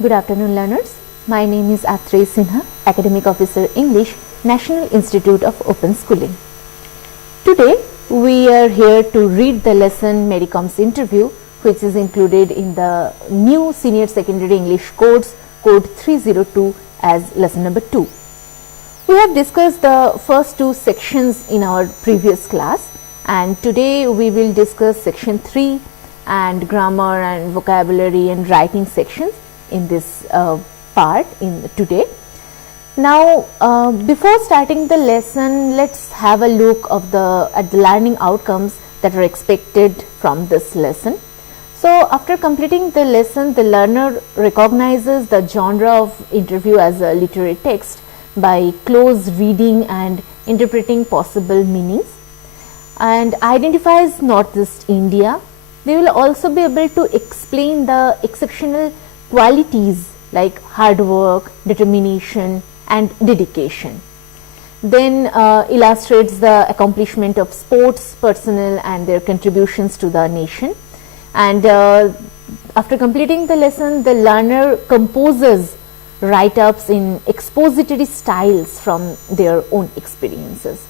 Good afternoon, learners. My name is Atrey Sinha, Academic Officer English, National Institute of Open Schooling. Today, we are here to read the lesson Mary Com's interview, which is included in the new Senior Secondary English course, Code 302 as lesson number 2. We have discussed the first two sections in our previous class, and today we will discuss section 3 and grammar and vocabulary and writing sections in this part in today. Now, before starting the lesson, let's have a look at the learning outcomes that are expected from this lesson. So, after completing the lesson, the learner recognizes the genre of interview as a literary text by close reading and interpreting possible meanings, and identifies Northeast India. They will also be able to explain the exceptional qualities like hard work, determination and dedication. Then illustrates the accomplishment of sports personnel and their contributions to the nation. And after completing the lesson, the learner composes write-ups in expository styles from their own experiences.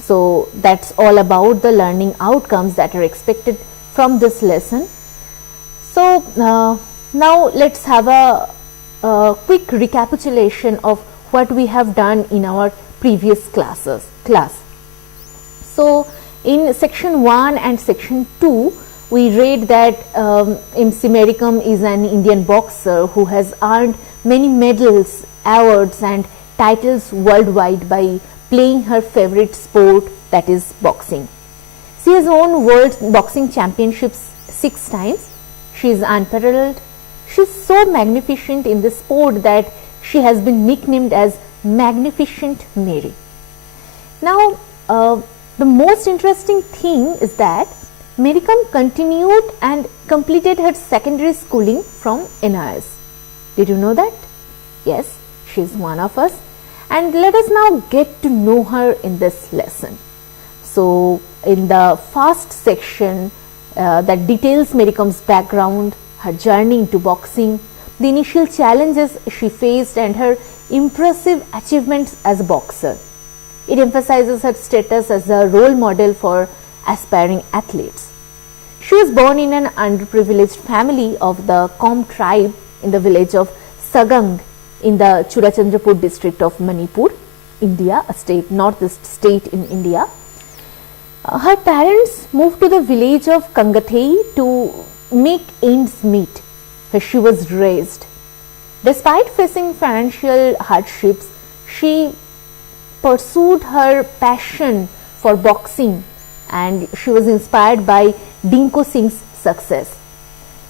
So that's all about the learning outcomes that are expected from this lesson. So now let's have a quick recapitulation of what we have done in our previous class. So in section 1 and section 2, we read that MC Mary Com is an Indian boxer who has earned many medals, awards and titles worldwide by playing her favorite sport, that is boxing. She has won world boxing championships 6 times. She is unparalleled. She is so magnificent in this sport that she has been nicknamed as Magnificent Mary. Now, the most interesting thing is that Mary Com continued and completed her secondary schooling from NIS. Did you know that? Yes, she is one of us. And let us now get to know her in this lesson. So, in the first section that details Mary Com's background, her journey into boxing, the initial challenges she faced and her impressive achievements as a boxer. It emphasizes her status as a role model for aspiring athletes. She was born in an underprivileged family of the Com tribe in the village of Sagang in the Churachandrapur district of Manipur, India, a state, northeast state in India. Her parents moved to the village of Kangathei to make ends meet, where she was raised. Despite facing financial hardships, she pursued her passion for boxing and she was inspired by Dinko Singh's success.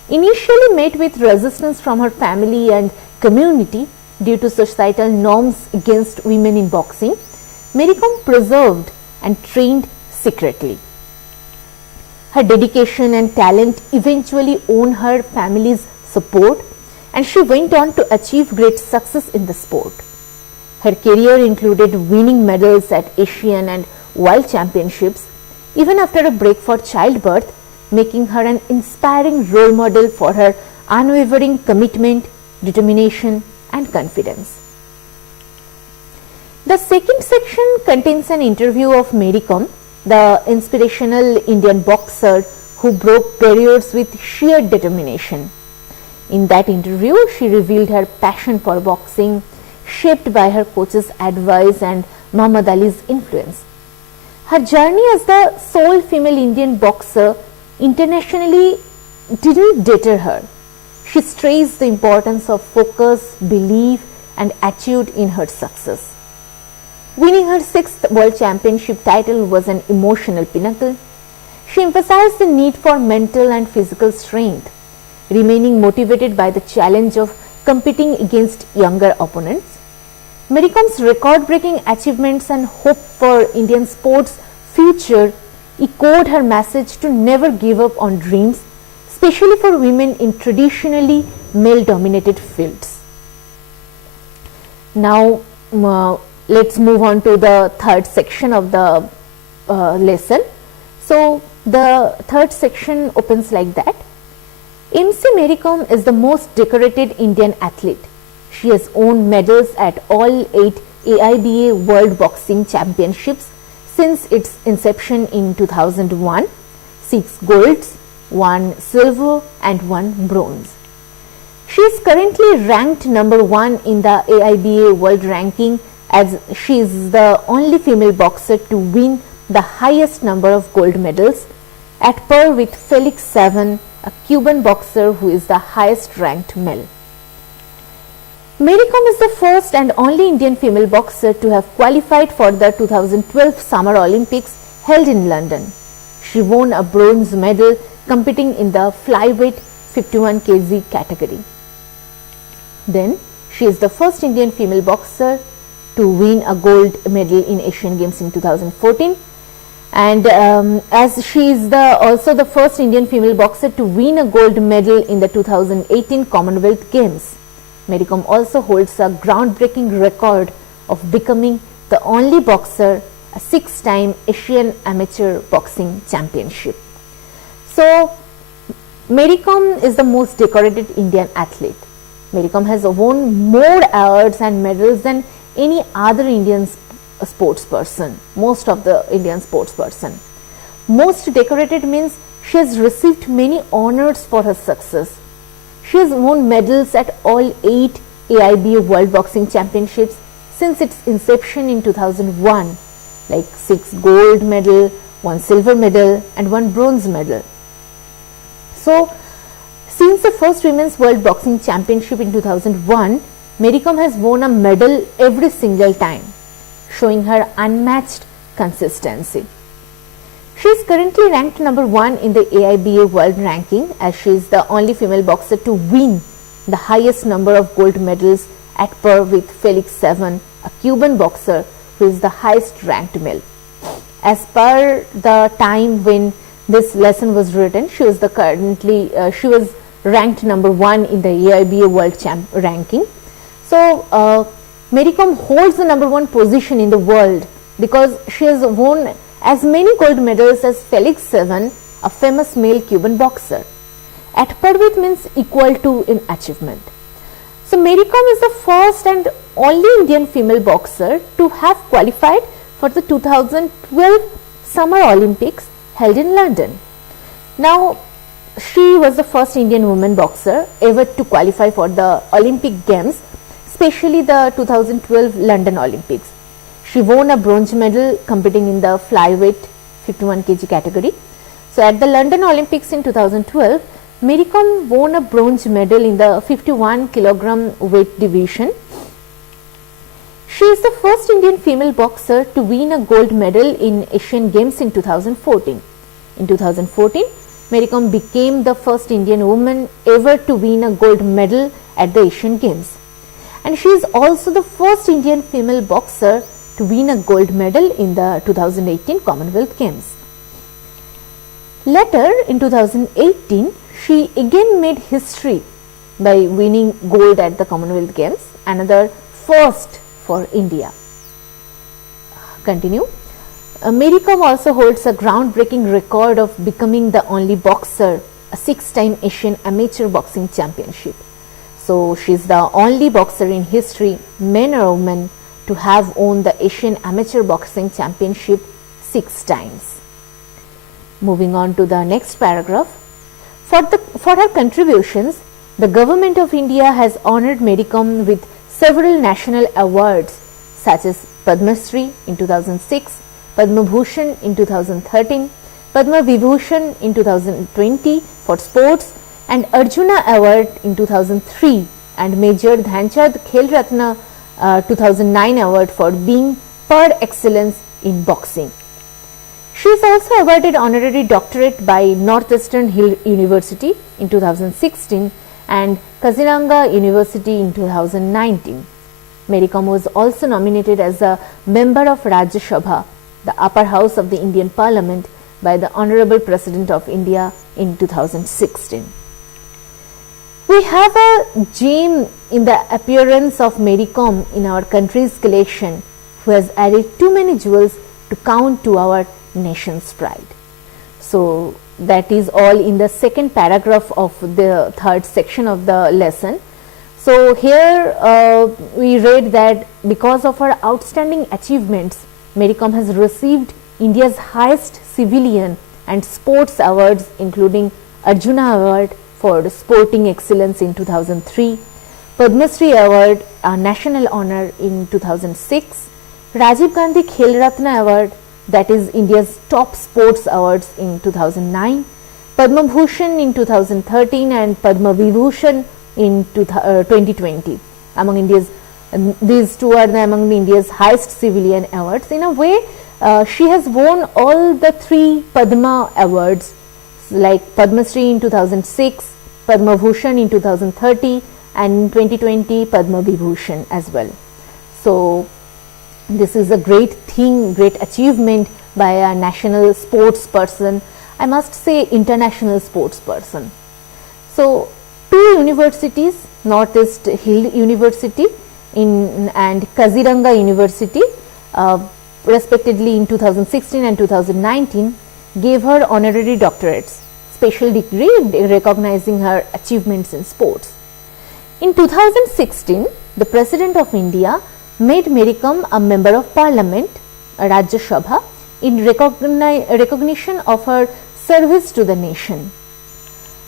Initially met with resistance from her family and community due to societal norms against women in boxing, Mary Com preserved and trained secretly. Her dedication and talent eventually won her family's support and she went on to achieve great success in the sport. Her career included winning medals at Asian and World Championships, even after a break for childbirth, making her an inspiring role model for her unwavering commitment, determination and confidence. The second section contains an interview of Mary Com, the inspirational Indian boxer who broke barriers with sheer determination. In that interview, she revealed her passion for boxing, shaped by her coach's advice and Muhammad Ali's influence. Her journey as the sole female Indian boxer internationally didn't deter her. She stressed the importance of focus, belief and attitude in her success. Winning her 6th World Championship title was an emotional pinnacle. She emphasized the need for mental and physical strength, remaining motivated by the challenge of competing against younger opponents. Mary Com's record-breaking achievements and hope for Indian sports' future echoed her message to never give up on dreams, especially for women in traditionally male-dominated fields. Now, let's move on to the third section of the lesson. So, the third section opens like that. MC Mary Kom is the most decorated Indian athlete. She has won medals at all 8 AIBA World Boxing Championships since its inception in 2001, 6 golds, 1 silver and 1 bronze. She is currently ranked number 1 in the AIBA World Ranking, as she is the only female boxer to win the highest number of gold medals, at par with Felix Savon, a Cuban boxer who is the highest ranked male. Mary Kom is the first and only Indian female boxer to have qualified for the 2012 Summer Olympics held in London. She won a bronze medal competing in the flyweight 51 kg category. Then, she is the first Indian female boxer to win a gold medal in Asian Games in 2014. And as she is also the first Indian female boxer to win a gold medal in the 2018 Commonwealth Games. Mary Kom also holds a groundbreaking record of becoming the only boxer a 6-time Asian Amateur Boxing Championship. So, Mary Kom is the most decorated Indian athlete. Mary Kom has won more awards and medals than any other Indian sports person, most of the Indian sports person. Most decorated means she has received many honors for her success. She has won medals at all 8 AIBA World Boxing Championships since its inception in 2001, like 6 gold medal, 1 silver medal and 1 bronze medal. So, since the first Women's World Boxing Championship in 2001, Mary Kom has won a medal every single time, showing her unmatched consistency. She is currently ranked number 1 in the AIBA World Ranking, as she is the only female boxer to win the highest number of gold medals, at par with Felix Savon, a Cuban boxer who is the highest ranked male. As per the time when this lesson was written, she was ranked number 1 in the AIBA World Ranking. So, Mary Kom holds the number 1 position in the world because she has won as many gold medals as Felix Savon, a famous male Cuban boxer. At par with means equal to in achievement. So, Mary Kom is the first and only Indian female boxer to have qualified for the 2012 Summer Olympics held in London. Now, she was the first Indian woman boxer ever to qualify for the Olympic Games, especially the 2012 London Olympics. She won a bronze medal competing in the flyweight 51 kg category. So, at the London Olympics in 2012, Mary Kom won a bronze medal in the 51 kg weight division. She is the first Indian female boxer to win a gold medal in Asian Games in 2014. In 2014, Mary Kom became the first Indian woman ever to win a gold medal at the Asian Games. And she is also the first Indian female boxer to win a gold medal in the 2018 Commonwealth Games. Later, in 2018, she again made history by winning gold at the Commonwealth Games, another first for India. Continue. Mary Kom also holds a groundbreaking record of becoming the only boxer, a 6-time Asian Amateur Boxing Championship. So, she is the only boxer in history, men or women, to have won the Asian Amateur Boxing Championship 6 times. Moving on to the next paragraph. For her contributions, the Government of India has honoured Mary Kom with several national awards such as Padma Shri in 2006, Padma Bhushan in 2013, Padma Vibhushan in 2020 for sports, and Arjuna Award in 2003 and Major Dhyanchand Khel Ratna 2009 award for being per excellence in boxing. She is also awarded honorary doctorate by Northeastern Hill University in 2016 and Kaziranga University in 2019. Mary Kom was also nominated as a member of Rajya Sabha, the upper house of the Indian Parliament, by the Honorable President of India in 2016. We have a gem in the appearance of Mary Kom in our country's collection, who has added too many jewels to count to our nation's pride. So that is all in the second paragraph of the third section of the lesson. So here we read that because of her outstanding achievements, Mary Kom has received India's highest civilian and sports awards, including Arjuna Award for Sporting Excellence in 2003, Padma Shri Award, a national honor, in 2006, Rajiv Gandhi Khel Ratna Award, that is India's top sports awards, in 2009, Padma Bhushan in 2013 and Padma Vibhushan in 2020. Among India's, these two are among India's highest civilian awards. In a way, she has won all the three Padma awards, like Padma Shri in 2006, Padma Bhushan in 2030 and in 2020 Padma Vibhushan as well. So this is a great thing, great achievement by a national sports person, I must say international sports person. So two universities, Northeast Hill University and Kaziranga University, respectively in 2016 and 2019, gave her honorary doctorates, special degree recognizing her achievements in sports. In 2016, the President of India made Mary Kom a member of Parliament, Rajya Sabha, in recognition of her service to the nation.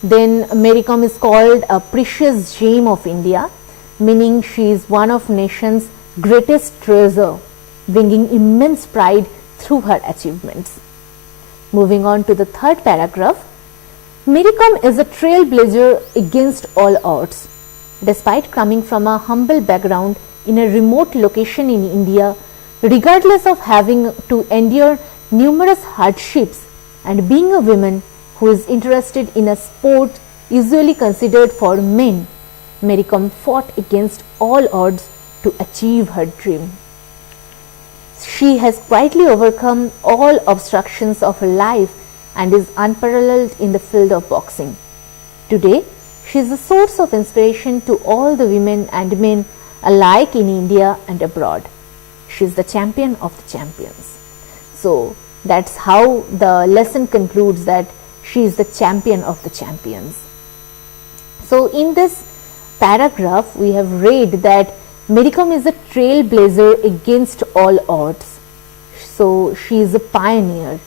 Then Mary Kom is called a precious gem of India, meaning she is one of nation's greatest treasure, bringing immense pride through her achievements. Moving on to the third paragraph, Mary Kom is a trailblazer against all odds. Despite coming from a humble background in a remote location in India, regardless of having to endure numerous hardships and being a woman who is interested in a sport usually considered for men, Mary Kom fought against all odds to achieve her dream. She has quietly overcome all obstructions of her life and is unparalleled in the field of boxing. Today, she is a source of inspiration to all the women and men alike in India and abroad. She is the champion of the champions. So that's how the lesson concludes, that she is the champion of the champions. So in this paragraph, we have read that Mary Kom is a trailblazer against all odds. So she is a pioneer,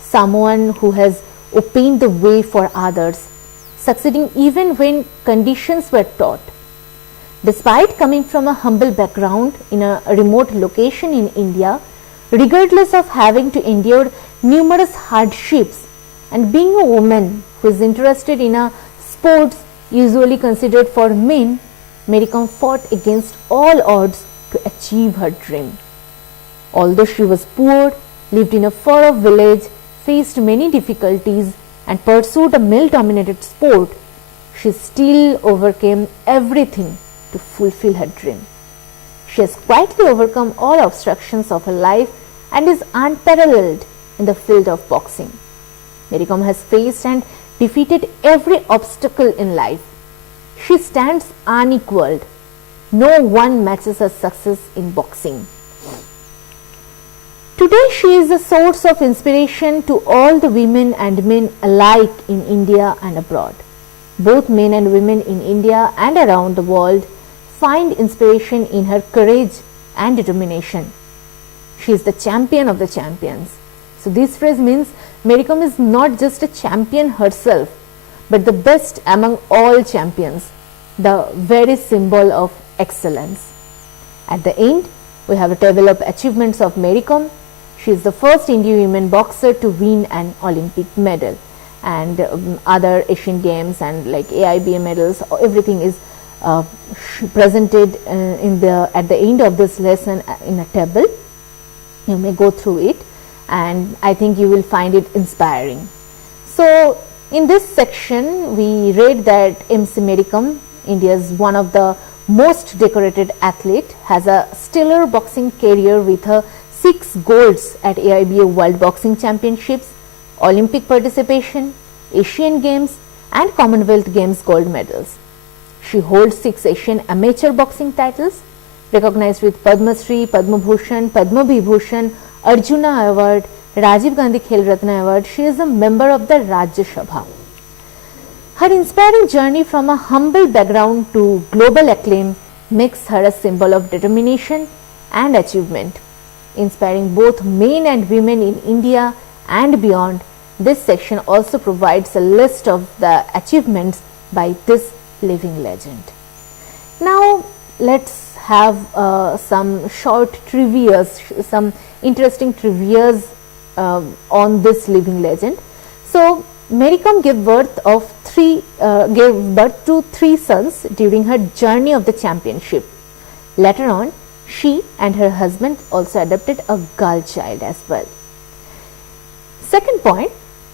someone who has opened the way for others, succeeding even when conditions were taut. Despite coming from a humble background in a remote location in India, regardless of having to endure numerous hardships and being a woman who is interested in a sports usually considered for men, Mary Kom fought against all odds to achieve her dream. Although she was poor, lived in a far-off village, faced many difficulties and pursued a male-dominated sport, she still overcame everything to fulfill her dream. She has quietly overcome all obstructions of her life and is unparalleled in the field of boxing. Mary Kom has faced and defeated every obstacle in life. She stands unequaled. No one matches her success in boxing. Today, she is a source of inspiration to all the women and men alike in India and abroad. Both men and women in India and around the world find inspiration in her courage and determination. She is the champion of the champions. So this phrase means Mary Kom is not just a champion herself, but the best among all champions, the very symbol of excellence. At the end, we have a table of achievements of Mary Kom. She is the first Indian women boxer to win an Olympic medal, and other Asian Games and like AIBA medals, everything is presented at the end of this lesson in a table. You may go through it, and I think you will find it inspiring. So in this section, we read that MC Mary Kom, India's one of the most decorated athlete, has a stellar boxing career with her 6 golds at AIBA World Boxing Championships, Olympic participation, Asian Games and Commonwealth Games gold medals. She holds 6 Asian amateur boxing titles, recognized with Padma Shri, Padma Bhushan, Padma Vibhushan, Arjuna Award, Rajiv Gandhi Khel Ratna Award, she is a member of the Rajya Sabha. Her inspiring journey from a humble background to global acclaim makes her a symbol of determination and achievement. Inspiring both men and women in India and beyond, this section also provides a list of the achievements by this living legend. Now let's have some short trivias, some interesting trivias on this living legend. So Mary Kom gave birth to 3 sons during her journey of the championship. Later on, she and her husband also adopted a girl child as well. Second point,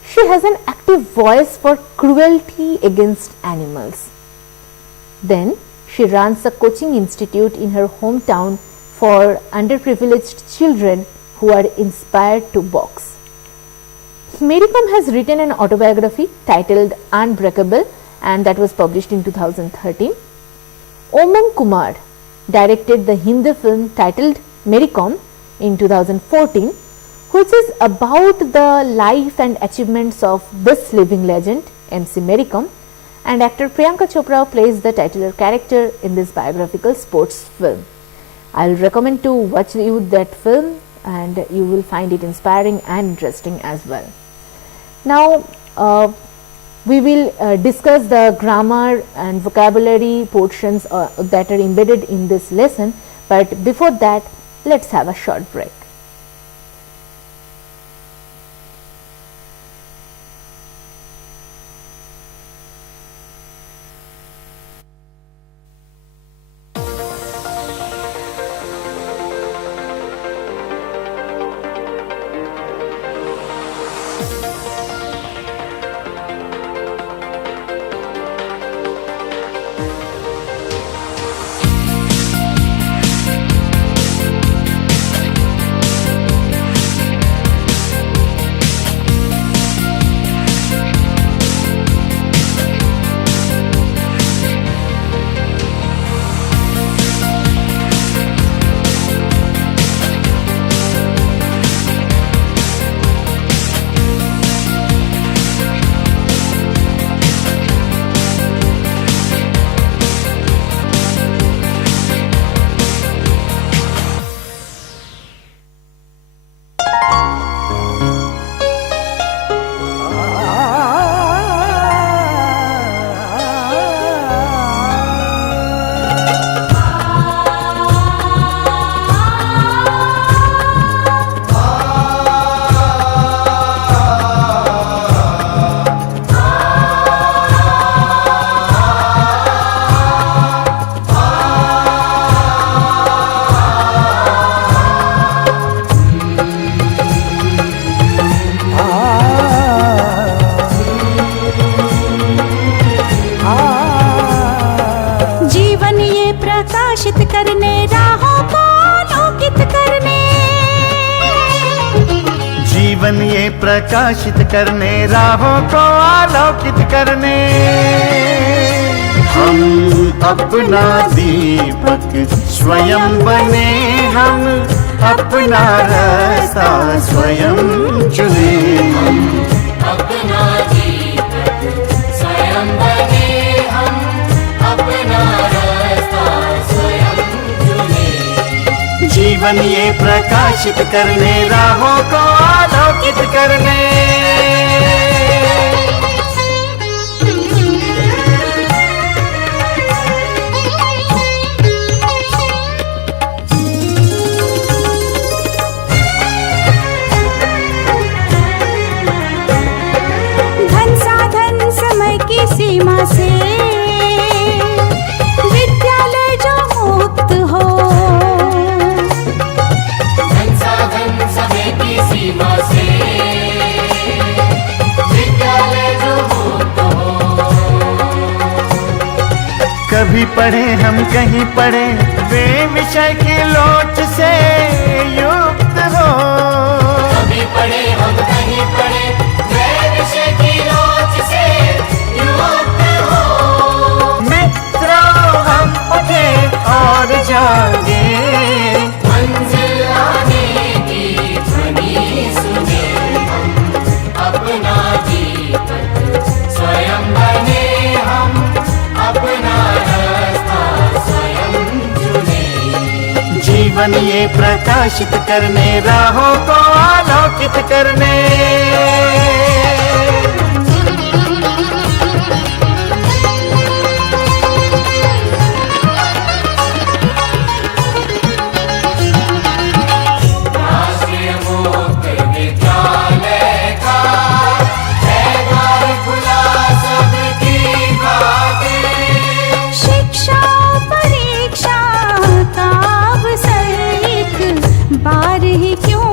she has an active voice for cruelty against animals. Then she runs a coaching institute in her hometown for underprivileged children who are inspired to box. Mary Kom has written an autobiography titled Unbreakable, and that was published in 2013. Oman Kumar directed the Hindi film titled Mary Kom in 2014, which is about the life and achievements of this living legend, MC Mary Kom, and actor Priyanka Chopra plays the titular character in this biographical sports film. I will recommend to watch you that film, and you will find it inspiring and interesting as well. Now we will discuss the grammar and vocabulary portions that are embedded in this lesson, but before that, let's have a short break. जीवन ये प्रकाशित करने राहों को आलोकित करने हम अपना दीपक स्वयं बने, हम अपना रास्ता स्वयं चुने। हम अपना दीपक स्वयं बने, हम अपना रास्ता स्वयं चुने। जीवन ये प्रकाशित करने राहों को आलोकित करने। सीमा से विद्यालय जो मुक्त हो, संसाधन समय की सीमा से विद्यालय जो मुक्त हो। कभी पढ़े हम कहीं पढ़े वे विषय की लोच से युक्त हो। कभी पढ़े हम कहीं पढ़े वे विषय की लोच से युक्त हो। मित्रों हम उठे और जागे, मंजिल आने की ध्वनि सुने। बनिए प्रकाशित करने, राहों को आलोकित करने। राष्ट्रीय मुक्त विद्यालय का है द्वार खुला सबकी खातिर। शिक्षा परीक्षा का अवसर एक बार ही क्यों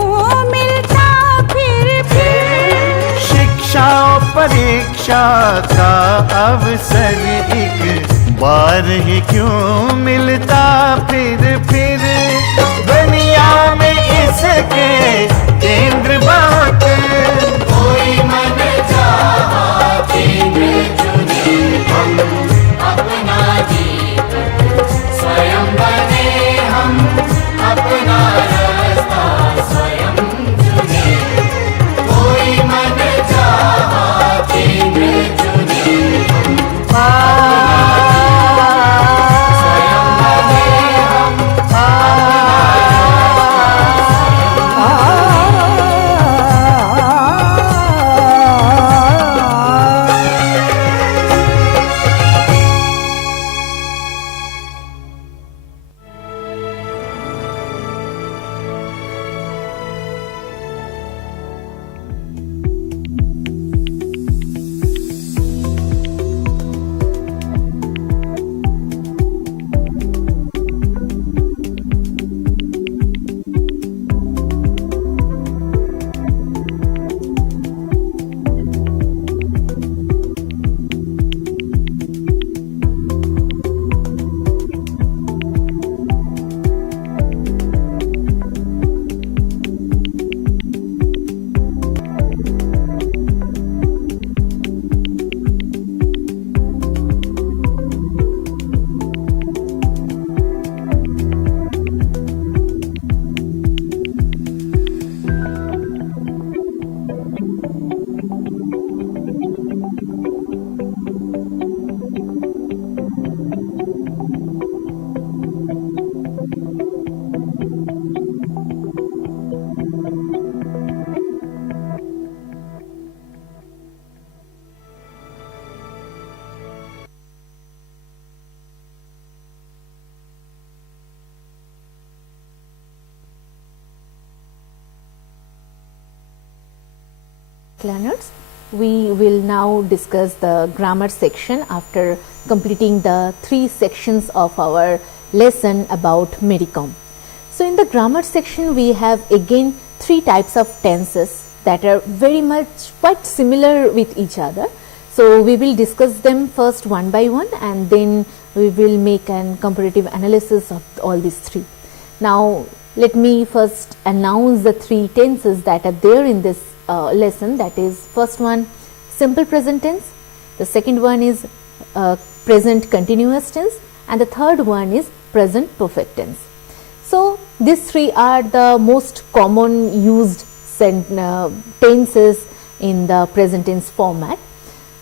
मिलता फिर। शिक्षा और परीक्षा का अवसर एक बार ही क्यों मिलता फिर। दुनिया में इसके केंद्र बहुत, कोई मन चाहा केंद्र चुने, हम अपना जीवन स्वयं बने, हम अपना रास्ता स्वयं चुने। कोई मन चाहा केंद्र चुने, स्वयं बने, हम Learners, we will now discuss the grammar section after completing the 3 sections of our lesson about Mary Kom. So in the grammar section we have again 3 types of tenses that are very much quite similar with each other. So we will discuss them first one by one and then we will make an comparative analysis of all these 3. Now let me first announce the 3 tenses that are there in this lesson. That is, first one simple present tense, the second one is present continuous tense, and the third one is present perfect tense. So these 3 are the most common used tenses in the present tense format.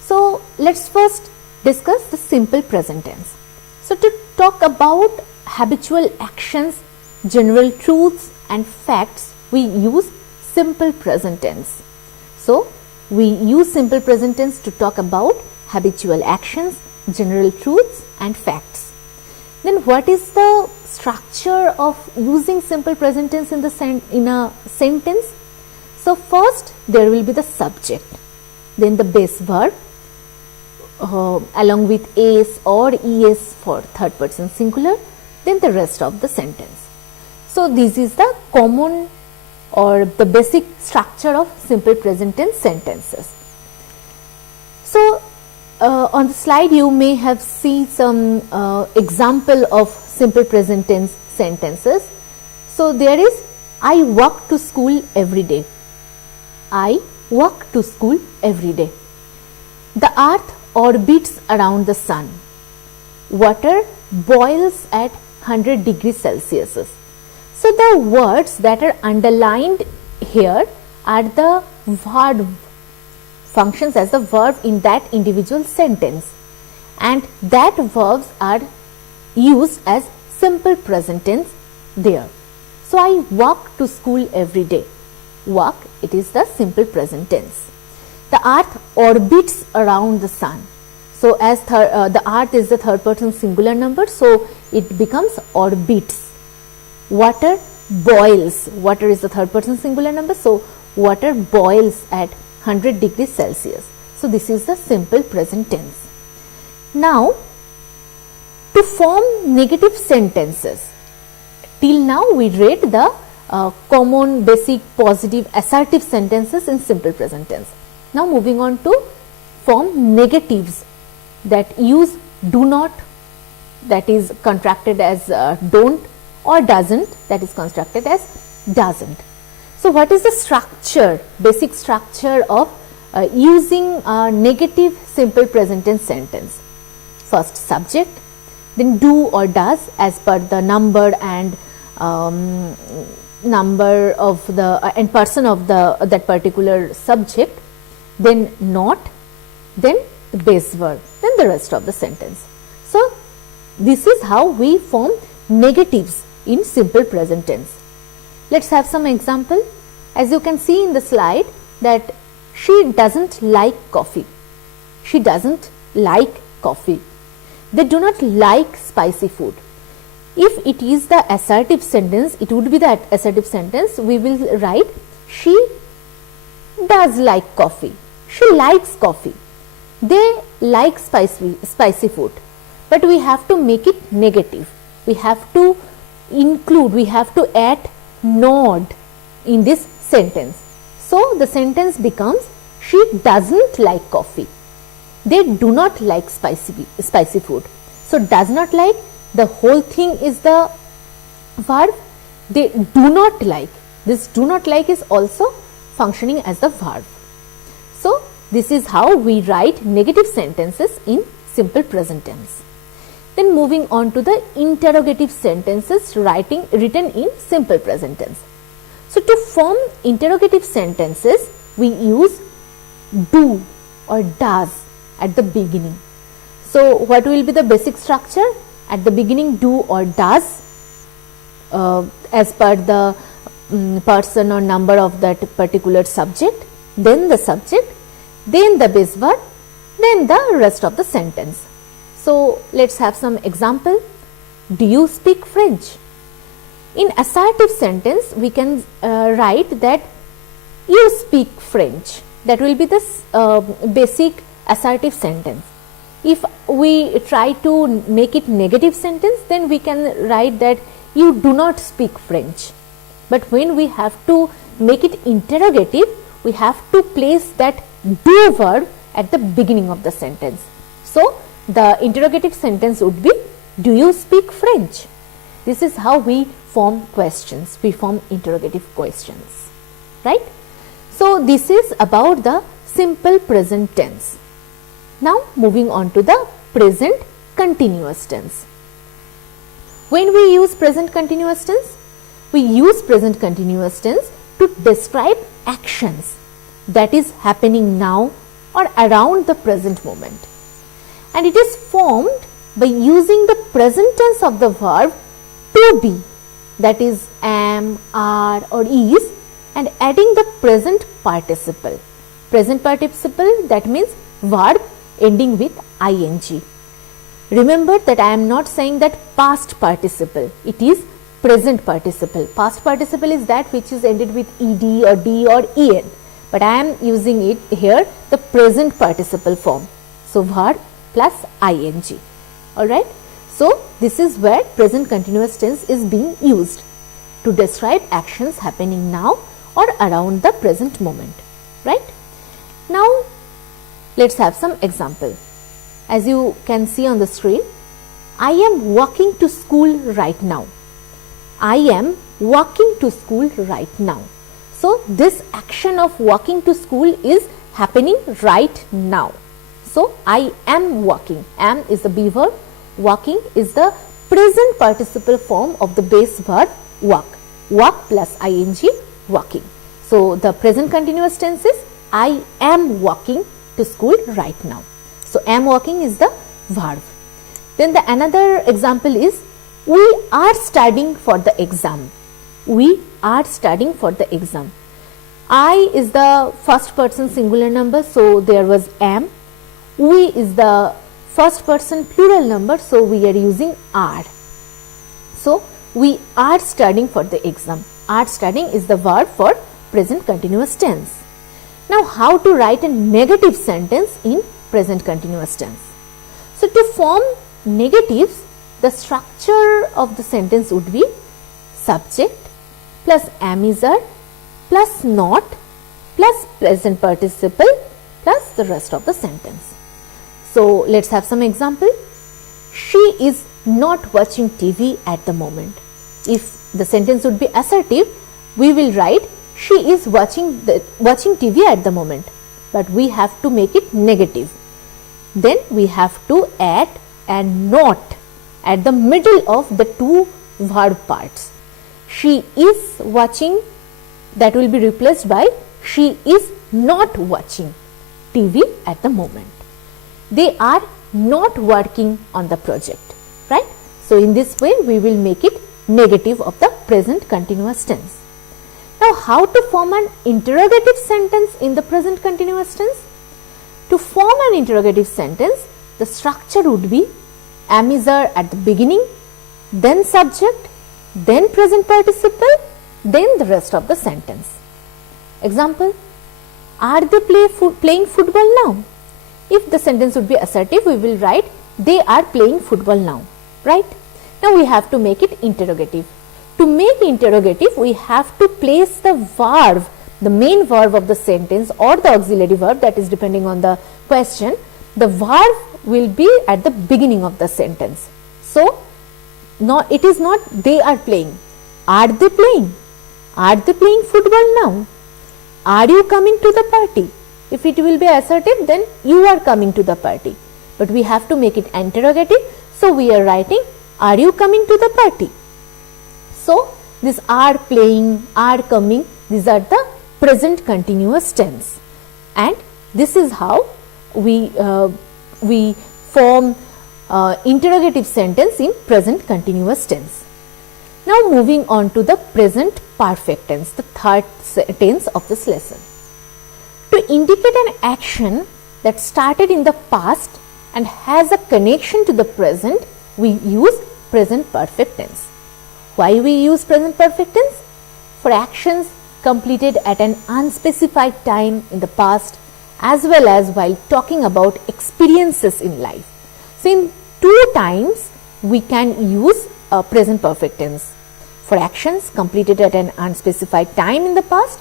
So let's first discuss the simple present tense. So to talk about habitual actions, general truths and facts, we use simple present tense. So we use simple present tense to talk about habitual actions, general truths and facts. Then what is the structure of using simple present tense in a sentence? So first there will be the subject, then the base verb along with s or es for third person singular, then the rest of the sentence. So this is the common or the basic structure of simple present tense sentences. So on the slide you may have seen some example of simple present tense sentences. So there is, I walk to school every day. I walk to school every day. The earth orbits around the sun. Water boils at 100 degrees Celsius. So the words that are underlined here are the verb, functions as the verb in that individual sentence, and that verbs are used as simple present tense there. So I walk to school every day. Walk, it is the simple present tense. The earth orbits around the sun. So as the earth is the third person singular number, so it becomes orbits. Water boils. Water is the third person singular number, so water boils at 100 degrees Celsius. So this is the simple present tense. Now, to form negative sentences, till now we read the common basic positive assertive sentences in simple present tense. Now moving on to form negatives that use do not, that is contracted as don't, or doesn't, that is constructed as doesn't. So what is the structure, basic structure of using a negative simple present tense sentence? First subject, then do or does as per the number and number of the and person of the that particular subject, then not, then the base verb, then the rest of the sentence. So this is how we form negatives in simple present tense. Let's have some example. As you can see in the slide that she doesn't like coffee. She doesn't like coffee. They do not like spicy food. If it is the assertive sentence, it would be the assertive sentence. We will write she does like coffee. She likes coffee. They like spicy food. But we have to make it negative. We have to include, we have to add not in this sentence. So the sentence becomes she doesn't like coffee. They do not like spicy food. So does not like, the whole thing is the verb. They do not like, this do not like is also functioning as the verb. So this is how we write negative sentences in simple present tense. Then moving on to the interrogative sentences written in simple present tense. So to form interrogative sentences, we use do or does at the beginning. So what will be the basic structure? At the beginning, do or does as per the person or number of that particular subject, then the subject, then the base verb, then the rest of the sentence. So let's have some example. Do you speak French? In assertive sentence, we can write that you speak French. That will be the basic assertive sentence. If we try to make it negative sentence, then we can write that you do not speak French. But when we have to make it interrogative, we have to place that do verb at the beginning of the sentence. So the interrogative sentence would be, do you speak French? This is how we form questions. We form interrogative questions, right? So this is about the simple present tense. Now moving on to the present continuous tense. When we use present continuous tense, we use present continuous tense to describe actions that is happening now or around the present moment. And it is formed by using the present tense of the verb to be, that is am, are or is, and adding the present participle. Present participle, that means verb ending with ing. Remember that I am not saying that past participle, it is present participle. Past participle is that which is ended with ed or d or en, but I am using it here the present participle form. So verb plus ing. Alright. So this is where present continuous tense is being used to describe actions happening now or around the present moment. Right. Now let's have some example. As you can see on the screen, I am walking to school right now. I am walking to school right now. So this action of walking to school is happening right now. So I am walking. Am is the be verb. Walking is the present participle form of the base verb walk. Walk plus ing, walking. So the present continuous tense is I am walking to school right now. So am walking is the verb. Then the another example is we are studying for the exam. we are studying for the exam. I is the first person singular number, so there was am. We is the first person plural number, so we are using are. So we are studying for the exam. Are studying is the verb for present continuous tense. Now how to write a negative sentence in present continuous tense? So to form negatives, the structure of the sentence would be subject plus am is are plus not plus present participle plus the rest of the sentence. So let's have some example. She is not watching TV at the moment. If the sentence would be assertive, we will write she is watching TV at the moment, but we have to make it negative. Then we have to add and not at the middle of the two verb parts. She is watching, that will be replaced by she is not watching TV at the moment. They are not working on the project, right? So in this way we will make it negative of the present continuous tense. Now how to form an interrogative sentence in the present continuous tense? To form an interrogative sentence, the structure would be am is are at the beginning, then subject, then present participle, then the rest of the sentence. Example, are they playing football now? If the sentence would be assertive, we will write they are playing football now, right? Now we have to make it interrogative. To make interrogative, we have to place the verb, the main verb of the sentence or the auxiliary verb, that is depending on the question. The verb will be at the beginning of the sentence. So it is not they are playing. Are they playing? Are they playing football now? Are you coming to the party? If it will be assertive, then you are coming to the party. But we have to make it interrogative. So we are writing, are you coming to the party? So this are playing, are coming, these are the present continuous tense. And this is how we form interrogative sentence in present continuous tense. Now moving on to the present perfect tense, the third tense of this lesson. To indicate an action that started in the past and has a connection to the present, we use present perfect tense. Why we use present perfect tense? For actions completed at an unspecified time in the past, as well as while talking about experiences in life. So in two times we can use present perfect tense. For actions completed at an unspecified time in the past,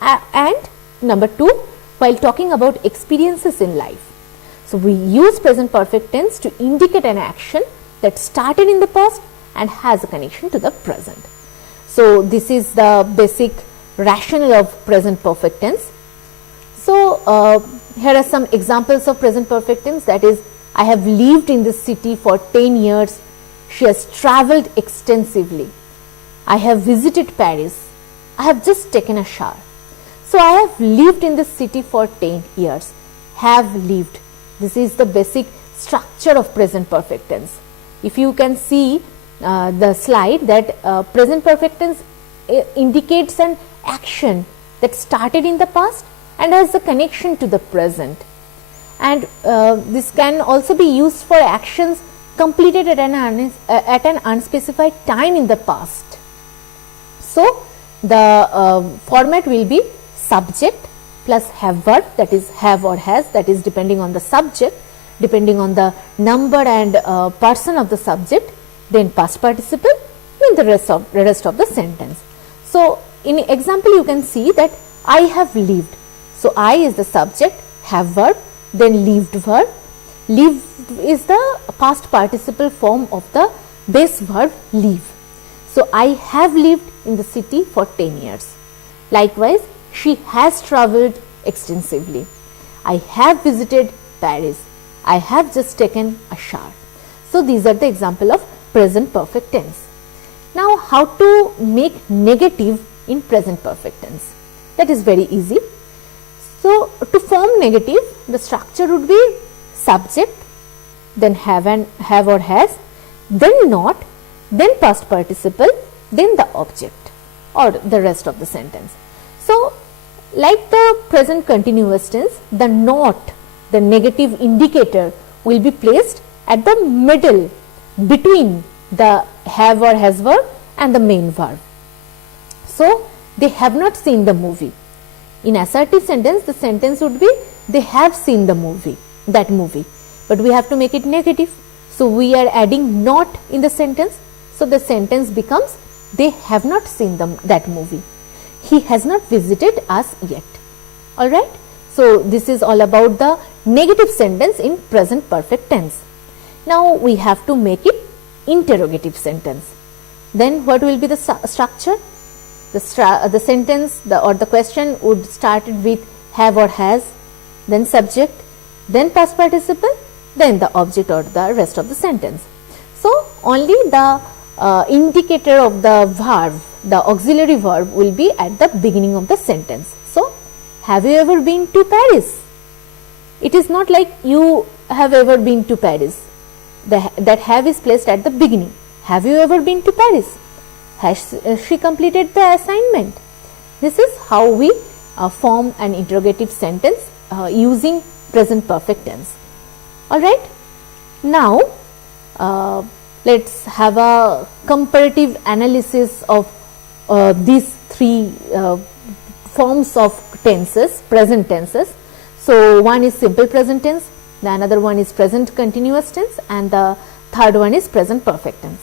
and number two, while talking about experiences in life. So we use present perfect tense to indicate an action that started in the past and has a connection to the present. So this is the basic rationale of present perfect tense. So here are some examples of present perfect tense, that is, I have lived in this city for 10 years. She has travelled extensively. I have visited Paris. I have just taken a shower. So I have lived in this city for 10 years. Have lived. This is the basic structure of present perfect tense. If you can see the slide, that present perfect tense indicates an action that started in the past and has a connection to the present. And this can also be used for actions completed at an unspecified time in the past. So the format will be subject plus have verb, that is have or has, that is depending on the subject, depending on the number and person of the subject, then past participle, then the rest of the sentence. So in example you can see that I have lived. So I is the subject, have verb, then lived verb. Live is the past participle form of the base verb live. So I have lived in the city for 10 years. Likewise, she has travelled extensively. I have visited Paris. I have just taken a shower. So these are the example of present perfect tense. Now how to make negative in present perfect tense? That is very easy. So to form negative, the structure would be subject, then have or has, then not, then past participle, then the object. or the rest of the sentence. So, like the present continuous tense, the not, the negative indicator, will be placed at the middle between the have or has verb and the main verb. So, they have not seen the movie. In assertive sentence, the sentence would be they have seen the movie, that movie, but we have to make it negative. So, we are adding not in the sentence. So, the sentence becomes they have not seen that movie. He has not visited us yet. Alright. So, this is all about the negative sentence in present perfect tense. Now, we have to make it interrogative sentence. Then what will be the structure? The sentence or the question would start with have or has, then subject, then past participle, then the object or the rest of the sentence. So, only the indicator of the verb, the auxiliary verb, will be at the beginning of the sentence. So, have you ever been to Paris? It is not like you have ever been to Paris. That have is placed at the beginning. Have you ever been to Paris? Has she completed the assignment? This is how we form an interrogative sentence using present perfect tense. Alright. Now, let us have a comparative analysis of these three forms of tenses, present tenses. So, one is simple present tense, the another one is present continuous tense, and the third one is present perfect tense.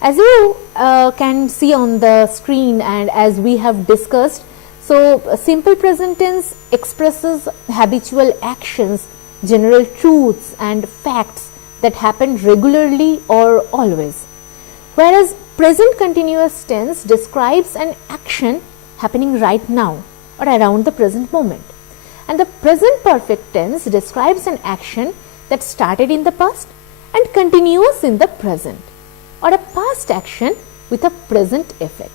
As you can see on the screen and as we have discussed, so simple present tense expresses habitual actions, general truths and facts that happen regularly or always, whereas present continuous tense describes an action happening right now or around the present moment, and the present perfect tense describes an action that started in the past and continues in the present, or a past action with a present effect.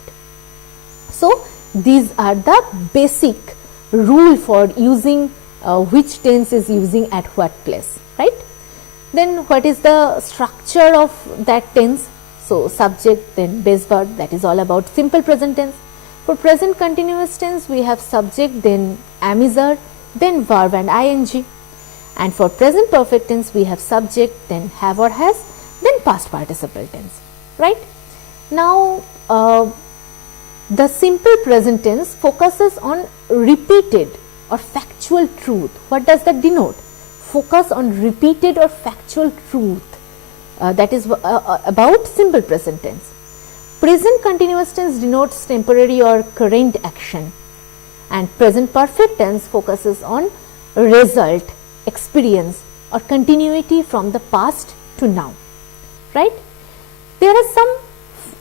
So, these are the basic rule for using which tense is using at what place, right? Then what is the structure of that tense? So, subject, then base verb, that is all about simple present tense. For present continuous tense, we have subject, then am is are, then verb and ing. And for present perfect tense, we have subject, then have or has, then past participle tense, right? Now, the simple present tense focuses on repeated or factual truth. What does that denote? Focus on repeated or factual truth, that is about simple present tense. Present continuous tense denotes temporary or current action, and present perfect tense focuses on result, experience or continuity from the past to now, right? There are some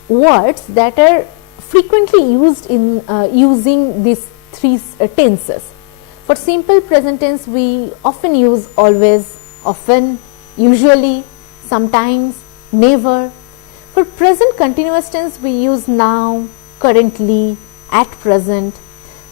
words that are frequently used in using these three tenses. For simple present tense, we often use always, often, usually, sometimes, never. For present continuous tense, we use now, currently, at present.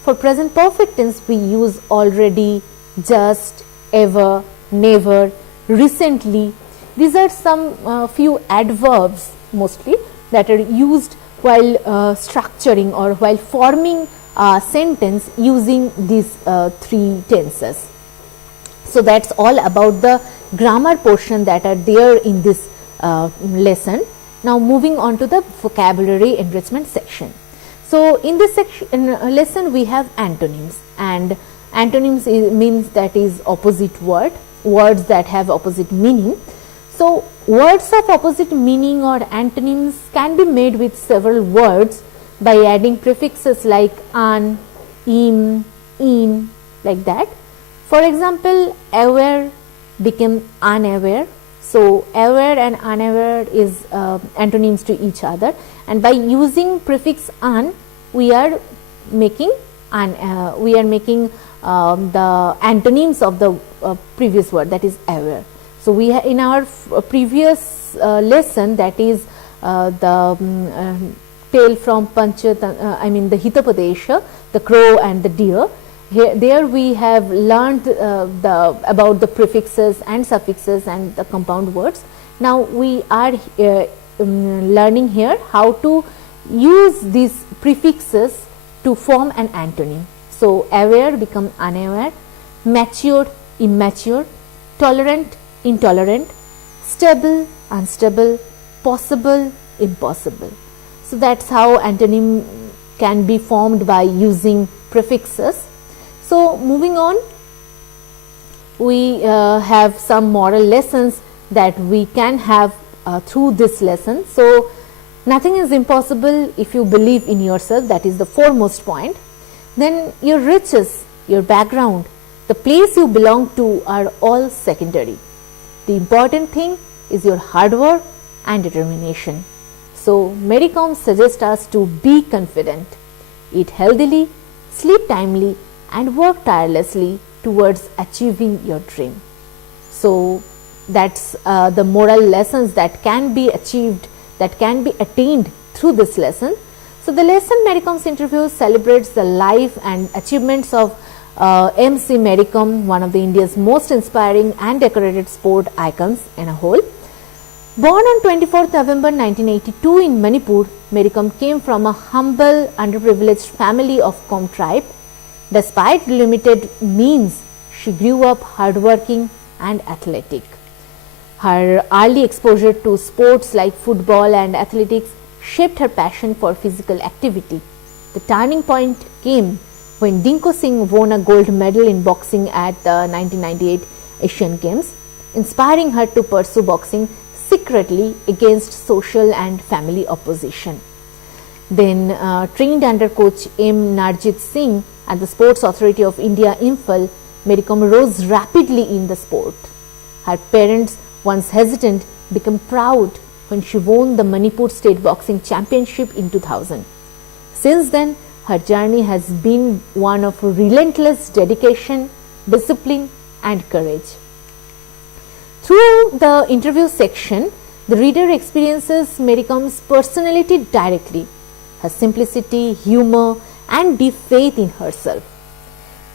For present perfect tense, we use already, just, ever, never, recently. These are some few adverbs mostly that are used while structuring or while forming a sentence using these three tenses. So, that is all about the grammar portion that are there in this lesson. Now, moving on to the vocabulary enrichment section. So, in this lesson we have antonyms, and antonyms means that is opposite word, words that have opposite meaning. So, words of opposite meaning or antonyms can be made with several words by adding prefixes like an, in, like that. For example, aware became unaware. So, aware and unaware is antonyms to each other, and by using prefix an, we are making the antonyms of the previous word, that is aware. So, we in our previous lesson, that is the tale from the Hitopadesha, the crow and the deer. There we have learned about the prefixes and suffixes and the compound words. Now, we are learning here how to use these prefixes to form an antonym. So, aware become unaware, mature, immature, tolerant, intolerant, stable, unstable, possible, impossible. So, that is how antonym can be formed by using prefixes. So, moving on, we have some moral lessons that we can have through this lesson. So, nothing is impossible if you believe in yourself, that is the foremost point. Then your riches, your background, the place you belong to are all secondary. The important thing is your hard work and determination. So, Mary Kom suggests us to be confident, eat healthily, sleep timely and work tirelessly towards achieving your dream. So, that is the moral lessons that can be achieved, that can be attained through this lesson. So, the lesson Mary Kom's interview celebrates the life and achievements of MC Mary Kom, one of the India's most inspiring and decorated sport icons in a whole. Born on 24th November 1982 in Manipur, Mary Kom came from a humble, underprivileged family of Kom tribe. Despite limited means, she grew up hardworking and athletic. Her early exposure to sports like football and athletics shaped her passion for physical activity. The turning point came when Dinko Singh won a gold medal in boxing at the 1998 Asian Games, inspiring her to pursue boxing secretly against social and family opposition. Then trained under coach M. Narjit Singh at the Sports Authority of India, Imphal, Mary Kom rose rapidly in the sport. Her parents, once hesitant, became proud when she won the Manipur State Boxing Championship in 2000. Since then, her journey has been one of relentless dedication, discipline and courage. Through the interview section, the reader experiences Mary Kom's personality directly, her simplicity, humor and deep faith in herself.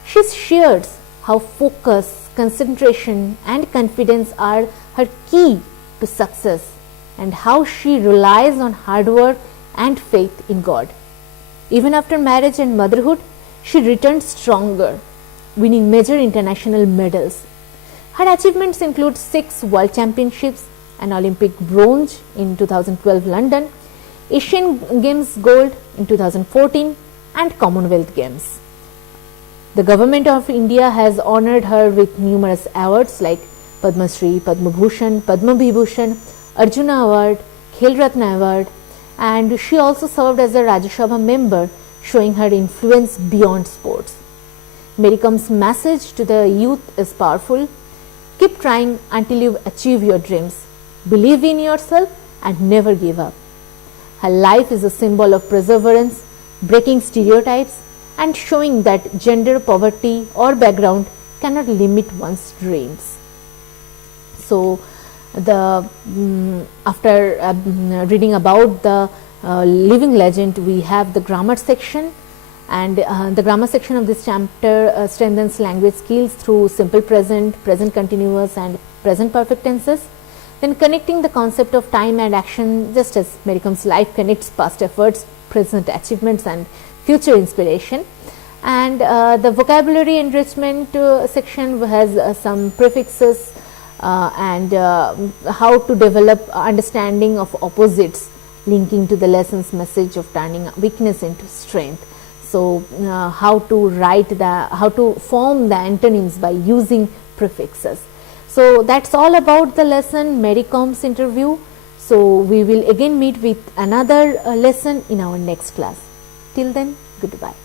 She shares how focus, concentration and confidence are her key to success and how she relies on hard work and faith in God. Even after marriage and motherhood, she returned stronger, winning major international medals. Her achievements include 6 World Championships, an Olympic bronze in 2012 London, Asian Games gold in 2014 and Commonwealth Games. The Government of India has honoured her with numerous awards like Padma Shri, Padma Bhushan, Padma Vibhushan, Arjuna Award, Khel Ratna Award, and she also served as a Rajya Sabha member, showing her influence beyond sports. Mary Kom's message to the youth is powerful. Keep trying until you achieve your dreams. Believe in yourself and never give up. Her life is a symbol of perseverance, breaking stereotypes and showing that gender, poverty or background cannot limit one's dreams. So, after reading about the living legend, we have the grammar section, and the grammar section of this chapter strengthens language skills through simple present, present continuous and present perfect tenses. Then connecting the concept of time and action, just as Mary Kom's life connects past efforts, present achievements and future inspiration. And the vocabulary enrichment section has some prefixes and how to develop understanding of opposites, linking to the lesson's message of turning weakness into strength. So, how to form the antonyms by using prefixes. So, that is all about the lesson Mary Kom's interview. So, we will again meet with another lesson in our next class. Till then, goodbye.